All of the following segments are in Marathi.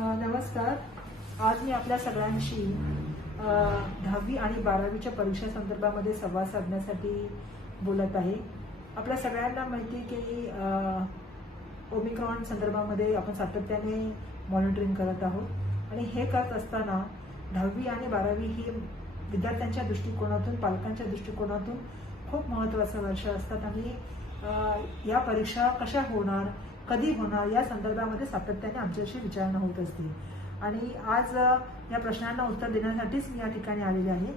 नमस्कार. आज मी आपल्या सगळ्यांशी 10वी आणि 12वीच्या परीक्षा संदर्भामध्ये संवाद साधण्यासाठी बोलत आहे. आपल्या सगळ्यांना माहिती आहे की ओमिक्रॉन संदर्भामध्ये आपण सातत्याने मॉनिटरिंग करत आहोत आणि हे करत असताना 10वी आणि 12वी ही विद्यार्थ्यांच्या दृष्टिकोनातून, पालकांच्या दृष्टिकोनातून खूप महत्त्वाचं वर्ष असतात आणि या परीक्षा कशा होणार, कधी होणार या संदर्भामध्ये सातत्याने आमच्याशी विचारणा होत असते. आणि आज या प्रश्नांना उत्तर देण्यासाठीच मी या ठिकाणी आलेले आहे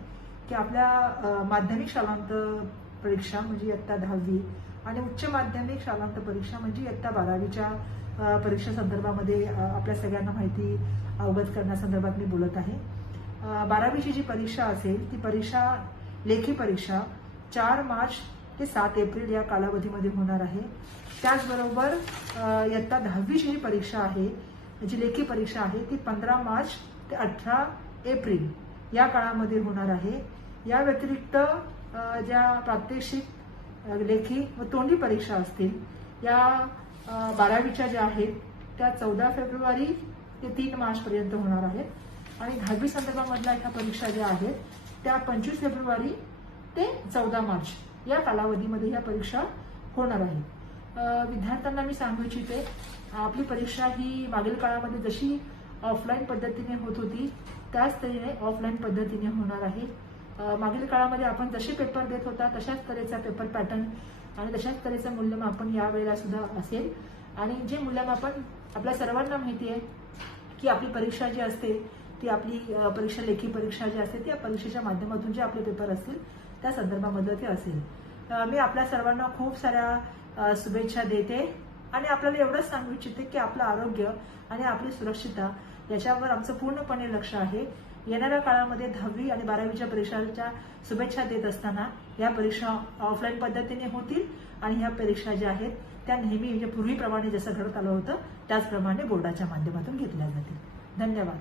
की आपल्या माध्यमिक शालांत परीक्षा म्हणजे इयत्ता 10वी आणि उच्च माध्यमिक शालांत परीक्षा म्हणजे इयत्ता 12वीच्या परीक्षा संदर्भामध्ये आपल्या सगळ्यांना माहिती अवगत करण्यासंदर्भात मी बोलत आहे. 12वीची जी परीक्षा असेल ती परीक्षा लेखी परीक्षा 4 मार्च ते 7 एप्रिल या कालावधीमध्ये होणार आहे. त्याचबरोबर इयत्ता 10वीची जी परीक्षा आहे, जी लेखी परीक्षा आहे ती 15 मार्च ते 18 एप्रिल या काळामध्ये होणार आहे. या व्यतिरिक्त ज्या प्रात्यक्षिक, लेखी व तोंडी परीक्षा असतील या 12वीच्या ज्या आहेत त्या 14 फेब्रुवारी ते 3 मार्च पर्यंत होणार आहेत आणि 10वी संदर्भामधल्या ह्या परीक्षा ज्या आहेत त्या 25 फेब्रुवारी ते 14 मार्च या कालावधीमध्ये ह्या परीक्षा होणार आहेत. विद्यार्थ्यांना मी सांगू इच्छिते, आपली परीक्षा ही मागील काळामध्ये जशी ऑफलाईन पद्धतीने होत होती त्याच तऱ्हेने ऑफलाईन पद्धतीने होणार आहे. मागील काळामध्ये आपण जसे पेपर देत होता तशाच तऱ्हेचा पेपर पॅटर्न आणि तशाच तऱ्हेचं मूल्यमापन यावेळेला सुद्धा असेल. आणि जे मूल्यमापन आपल्या सर्वांना माहिती आहे की आपली परीक्षा जी असते ती आपली परीक्षा लेखी परीक्षा जी असते त्या परीक्षेच्या माध्यमातून जे आपले पेपर असतील त्या संदर्भामध्ये ते असेल. मी आपल्या सर्वांना खूप साऱ्या शुभेच्छा देते आणि आपल्याला एवढंच सांगू इच्छिते की आपलं आरोग्य आणि आपली सुरक्षितता याच्यावर आमचं पूर्णपणे लक्ष आहे. येणाऱ्या काळामध्ये 10वी आणि 12वीच्या परीक्षांच्या शुभेच्छा देत असताना या परीक्षा ऑफलाईन पद्धतीने होतील आणि ह्या परीक्षा ज्या आहेत त्या नेहमी म्हणजे पूर्वीप्रमाणे जसं घडत आलं होतं त्याचप्रमाणे बोर्डाच्या माध्यमातून घेतल्या जातील. धन्यवाद.